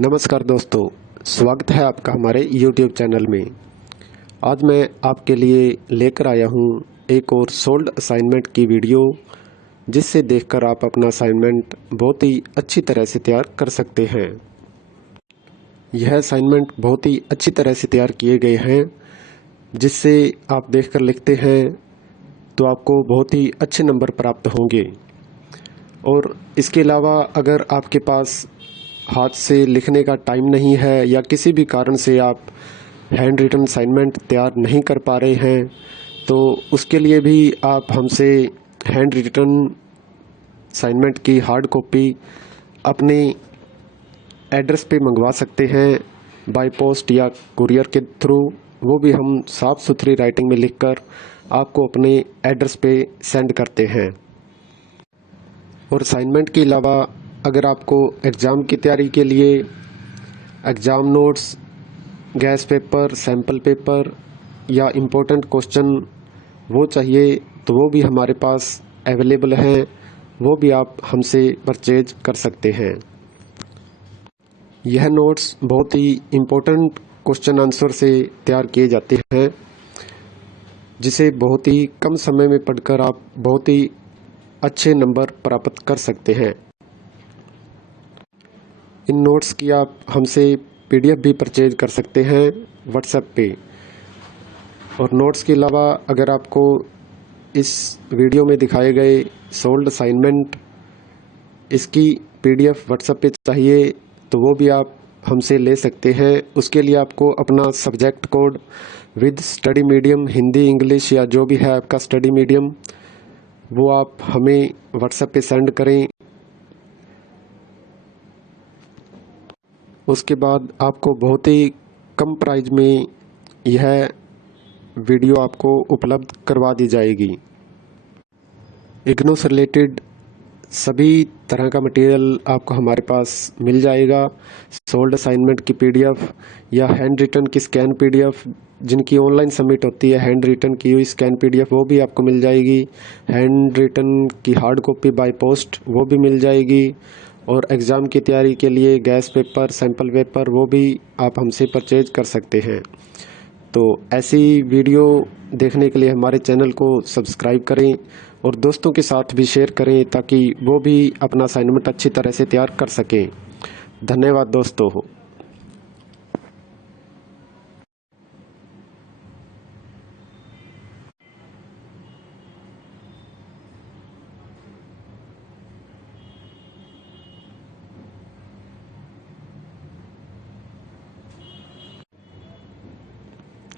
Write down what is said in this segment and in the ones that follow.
नमस्कार दोस्तों, स्वागत है आपका हमारे YouTube चैनल में। आज मैं आपके लिए लेकर आया हूँ एक और सोल्ड असाइनमेंट की वीडियो, जिससे देखकर आप अपना असाइनमेंट बहुत ही अच्छी तरह से तैयार कर सकते हैं। यह असाइनमेंट बहुत ही अच्छी तरह से तैयार किए गए हैं, जिससे आप देखकर लिखते हैं तो आपको बहुत ही अच्छे नंबर प्राप्त होंगे। और इसके अलावा अगर आपके पास हाथ से लिखने का टाइम नहीं है या किसी भी कारण से आप हैंड रिटन असाइनमेंट तैयार नहीं कर पा रहे हैं, तो उसके लिए भी आप हमसे हैंड रिटन असाइनमेंट की हार्ड कॉपी अपने एड्रेस पे मंगवा सकते हैं, बाय पोस्ट या कुरियर के थ्रू। वो भी हम साफ़ सुथरी राइटिंग में लिखकर आपको अपने एड्रेस पे सेंड करते हैं। और असाइनमेंट के अलावा अगर आपको एग्ज़ाम की तैयारी के लिए exam notes, gas paper, sample paper या इम्पोर्टेंट क्वेश्चन वो चाहिए, तो वो भी हमारे पास अवेलेबल हैं। वो भी आप हमसे परचेज कर सकते हैं। यह नोट्स बहुत ही इम्पोर्टेंट क्वेश्चन आंसर से तैयार किए जाते हैं, जिसे बहुत ही कम समय में पढ़कर आप बहुत ही अच्छे नंबर प्राप्त कर सकते हैं। इन नोट्स की आप हमसे PDF भी परचेज कर सकते हैं व्हाट्सएप पे। और नोट्स के अलावा अगर आपको इस वीडियो में दिखाए गए सोल्ड असाइनमेंट इसकी PDF व्हाट्सएप पे चाहिए, तो वो भी आप हमसे ले सकते हैं। उसके लिए आपको अपना subject code with study medium, Hindi, English या जो भी है आपका स्टडी मीडियम, वो आप हमें व्हाट्सएप पे सेंड करें। उसके बाद आपको बहुत ही कम प्राइस में यह वीडियो आपको उपलब्ध करवा दी जाएगी। इग्नू से रिलेटेड सभी तरह का मटेरियल आपको हमारे पास मिल जाएगा। सोल्ड असाइनमेंट की PDF या हैंड रिटन की स्कैन PDF, जिनकी ऑनलाइन सबमिट होती है, हैंड रिटन की हुई स्कैन PDF वो भी आपको मिल जाएगी। हैंड रिटन की हार्ड कॉपी बाय पोस्ट वो भी मिल जाएगी। और एग्ज़ाम की तैयारी के लिए गैस पेपर, सैम्पल पेपर वो भी आप हमसे परचेज कर सकते हैं। तो ऐसी वीडियो देखने के लिए हमारे चैनल को सब्सक्राइब करें और दोस्तों के साथ भी शेयर करें, ताकि वो भी अपना असाइनमेंट अच्छी तरह से तैयार कर सकें। धन्यवाद दोस्तों।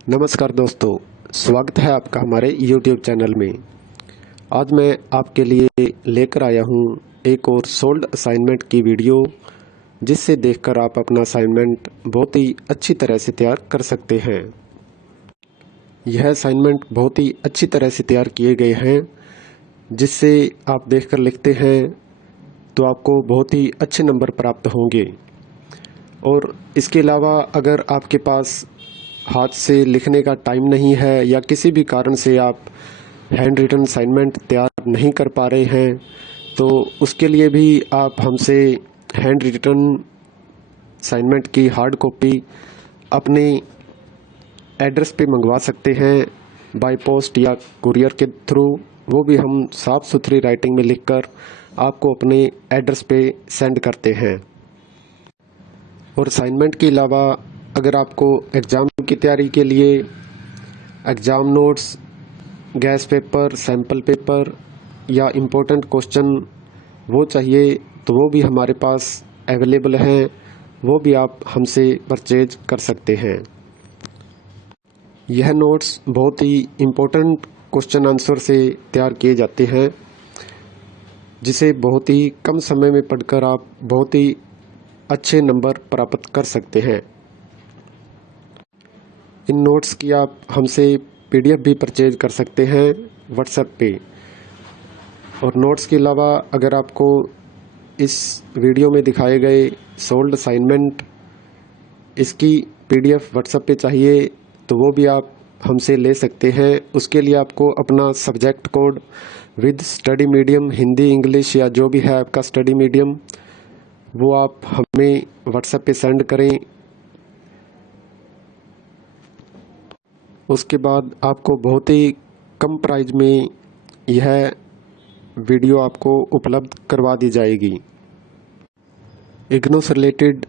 नमस्कार दोस्तों, स्वागत है आपका हमारे YouTube चैनल में। आज मैं आपके लिए लेकर आया हूँ एक और सोल्ड असाइनमेंट की वीडियो, जिससे देखकर आप अपना असाइनमेंट बहुत ही अच्छी तरह से तैयार कर सकते हैं। यह असाइनमेंट बहुत ही अच्छी तरह से तैयार किए गए हैं, जिससे आप देखकर लिखते हैं तो आपको बहुत ही अच्छे नंबर प्राप्त होंगे। और इसके अलावा अगर आपके पास हाथ से लिखने का टाइम नहीं है या किसी भी कारण से आप हैंड रिटन असाइनमेंट तैयार नहीं कर पा रहे हैं, तो उसके लिए भी आप हमसे हैंड रिटन असाइनमेंट की हार्ड कॉपी अपने एड्रेस पे मंगवा सकते हैं, बाय पोस्ट या कुरियर के थ्रू। वो भी हम साफ़ सुथरी राइटिंग में लिखकर आपको अपने एड्रेस पे सेंड करते हैं। और असाइनमेंट के अलावा अगर आपको एग्ज़ाम की तैयारी के लिए exam notes, gas paper, sample paper या इम्पोर्टेंट क्वेश्चन वो चाहिए, तो वो भी हमारे पास अवेलेबल हैं। वो भी आप हमसे परचेज कर सकते हैं। यह नोट्स बहुत ही इम्पोर्टेंट क्वेश्चन आंसर से तैयार किए जाते हैं, जिसे बहुत ही कम समय में पढ़कर आप बहुत ही अच्छे नंबर प्राप्त कर सकते हैं। इन नोट्स की आप हमसे PDF भी परचेज कर सकते हैं व्हाट्सएप पे। और नोट्स के अलावा अगर आपको इस वीडियो में दिखाए गए सोल्ड असाइनमेंट इसकी PDF व्हाट्सएप पे चाहिए, तो वो भी आप हमसे ले सकते हैं। उसके लिए आपको अपना subject code with study medium, Hindi, English या जो भी है आपका स्टडी मीडियम, वो आप हमें व्हाट्सएप पे सेंड करें। उसके बाद आपको बहुत ही कम प्राइस में यह वीडियो आपको उपलब्ध करवा दी जाएगी। इग्नू से रिलेटेड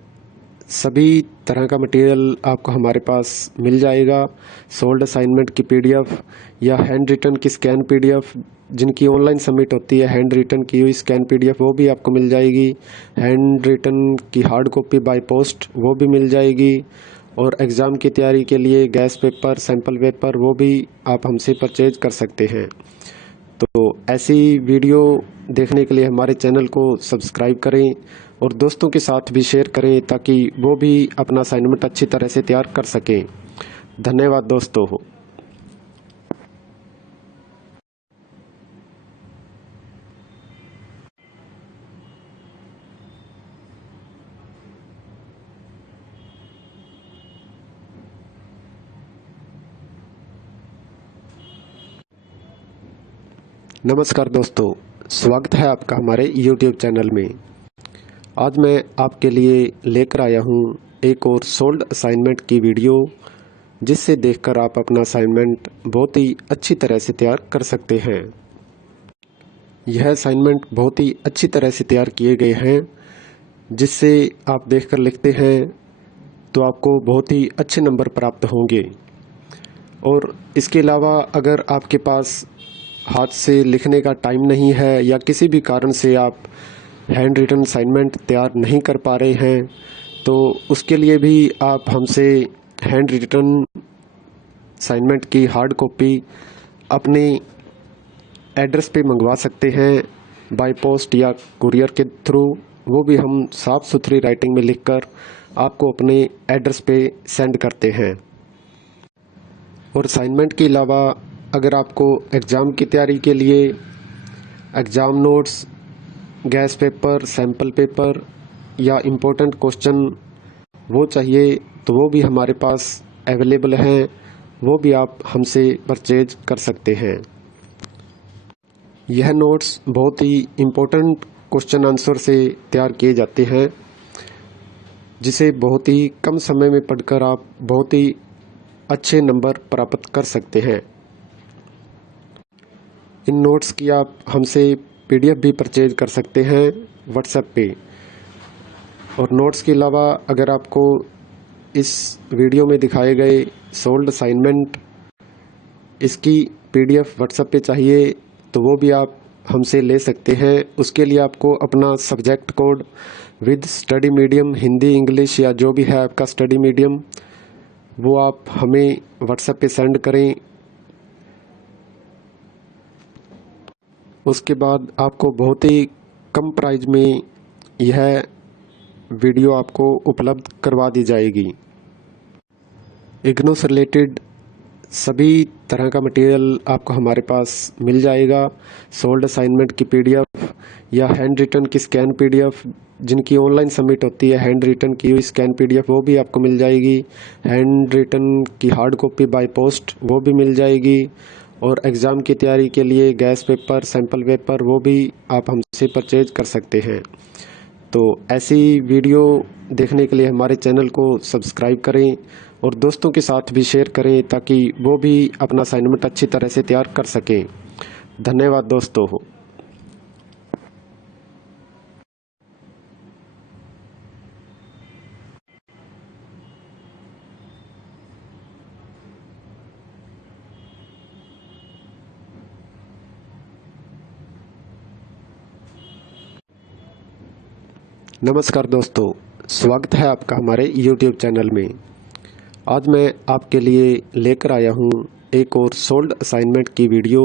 सभी तरह का मटेरियल आपको हमारे पास मिल जाएगा। सोल्ड असाइनमेंट की पीडीएफ या हैंड रिटन की स्कैन पीडीएफ, जिनकी ऑनलाइन सबमिट होती है, हैंड रिटन की हुई स्कैन पीडीएफ वो भी आपको मिल जाएगी। हैंड रिटन की हार्ड कॉपी बाय पोस्ट वो भी मिल जाएगी। और एग्ज़ाम की तैयारी के लिए गैस पेपर, सैम्पल पेपर वो भी आप हमसे परचेज कर सकते हैं। तो ऐसी वीडियो देखने के लिए हमारे चैनल को सब्सक्राइब करें और दोस्तों के साथ भी शेयर करें ताकि वो भी अपना असाइनमेंट अच्छी तरह से तैयार कर सकें। धन्यवाद दोस्तों। नमस्कार दोस्तों, स्वागत है आपका हमारे YouTube चैनल में। आज मैं आपके लिए लेकर आया हूँ एक और सोल्ड असाइनमेंट की वीडियो, जिससे देखकर आप अपना असाइनमेंट बहुत ही अच्छी तरह से तैयार कर सकते हैं। यह असाइनमेंट बहुत ही अच्छी तरह से तैयार किए गए हैं, जिससे आप देखकर लिखते हैं तो आपको बहुत ही अच्छे नंबर प्राप्त होंगे। और इसके अलावा अगर आपके पास हाथ से लिखने का टाइम नहीं है या किसी भी कारण से आप हैंड रिटन असाइनमेंट तैयार नहीं कर पा रहे हैं, तो उसके लिए भी आप हमसे हैंड रिटन असाइनमेंट की हार्ड कॉपी अपने एड्रेस पे मंगवा सकते हैं, बाय पोस्ट या कुरियर के थ्रू। वो भी हम साफ़ सुथरी राइटिंग में लिखकर आपको अपने एड्रेस पे सेंड करते हैं। और असाइनमेंट के अलावा अगर आपको एग्ज़ाम की तैयारी के लिए exam notes, gas paper, sample paper या इम्पोर्टेंट क्वेश्चन वो चाहिए, तो वो भी हमारे पास अवेलेबल हैं। वो भी आप हमसे परचेज कर सकते हैं। यह नोट्स बहुत ही इम्पोर्टेंट क्वेश्चन आंसर से तैयार किए जाते हैं, जिसे बहुत ही कम समय में पढ़कर आप बहुत ही अच्छे नंबर प्राप्त कर सकते हैं। इन नोट्स की आप हमसे पीडीएफ भी परचेज कर सकते हैं व्हाट्सएप पे। और नोट्स के अलावा अगर आपको इस वीडियो में दिखाए गए सोल्ड असाइनमेंट इसकी पीडीएफ व्हाट्सएप पे चाहिए, तो वो भी आप हमसे ले सकते हैं। उसके लिए आपको अपना subject code with study medium, Hindi, English या जो भी है आपका स्टडी मीडियम, वो आप हमें व्हाट्सएप पे सेंड करें। उसके बाद आपको बहुत ही कम प्राइस में यह वीडियो आपको उपलब्ध करवा दी जाएगी। इग्नू से रिलेटेड सभी तरह का मटेरियल आपको हमारे पास मिल जाएगा। सोल्ड असाइनमेंट की पीडीएफ या हैंड रिटन की स्कैन पीडीएफ, जिनकी ऑनलाइन सबमिट होती है, हैंड रिटन की हुई स्कैन पीडीएफ वो भी आपको मिल जाएगी। हैंड रिटन की हार्ड कॉपी बाय पोस्ट वो भी मिल जाएगी। और एग्ज़ाम की तैयारी के लिए गैस पेपर, सैम्पल पेपर वो भी आप हमसे परचेज कर सकते हैं। तो ऐसी वीडियो देखने के लिए हमारे चैनल को सब्सक्राइब करें और दोस्तों के साथ भी शेयर करें ताकि वो भी अपना असाइनमेंट अच्छी तरह से तैयार कर सकें। धन्यवाद दोस्तों। नमस्कार दोस्तों, स्वागत है आपका हमारे YouTube चैनल में। आज मैं आपके लिए लेकर आया हूँ एक और सोल्ड असाइनमेंट की वीडियो,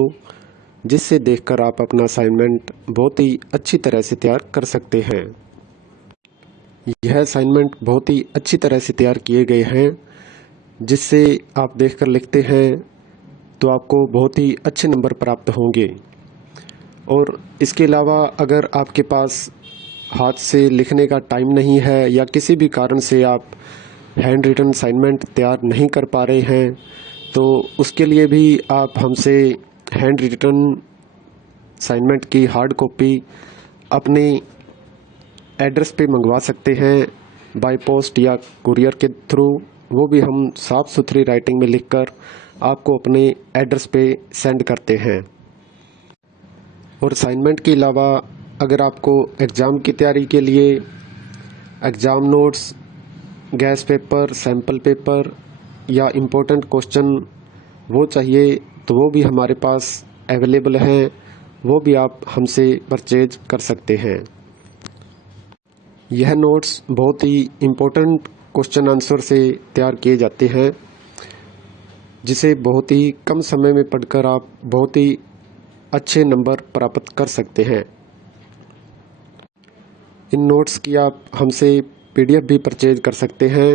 जिससे देखकर आप अपना असाइनमेंट बहुत ही अच्छी तरह से तैयार कर सकते हैं। यह असाइनमेंट बहुत ही अच्छी तरह से तैयार किए गए हैं, जिससे आप देखकर लिखते हैं तो आपको बहुत ही अच्छे नंबर प्राप्त होंगे। और इसके अलावा अगर आपके पास हाथ से लिखने का टाइम नहीं है या किसी भी कारण से आप हैंड रिटन असाइनमेंट तैयार नहीं कर पा रहे हैं, तो उसके लिए भी आप हमसे हैंड रिटन असाइनमेंट की हार्ड कॉपी अपने एड्रेस पे मंगवा सकते हैं बाय पोस्ट या कुरियर के थ्रू, वो भी हम साफ़ सुथरी राइटिंग में लिखकर आपको अपने एड्रेस पे सेंड करते हैं। और असाइनमेंट के अलावा अगर आपको एग्ज़ाम की तैयारी के लिए exam notes, gas paper, sample paper या इम्पोर्टेंट क्वेश्चन वो चाहिए तो वो भी हमारे पास अवेलेबल हैं, वो भी आप हमसे परचेज कर सकते हैं। यह नोट्स बहुत ही इम्पोर्टेंट क्वेश्चन आंसर से तैयार किए जाते हैं, जिसे बहुत ही कम समय में पढ़कर आप बहुत ही अच्छे नंबर प्राप्त कर सकते हैं। इन नोट्स की आप हमसे PDF भी परचेज कर सकते हैं।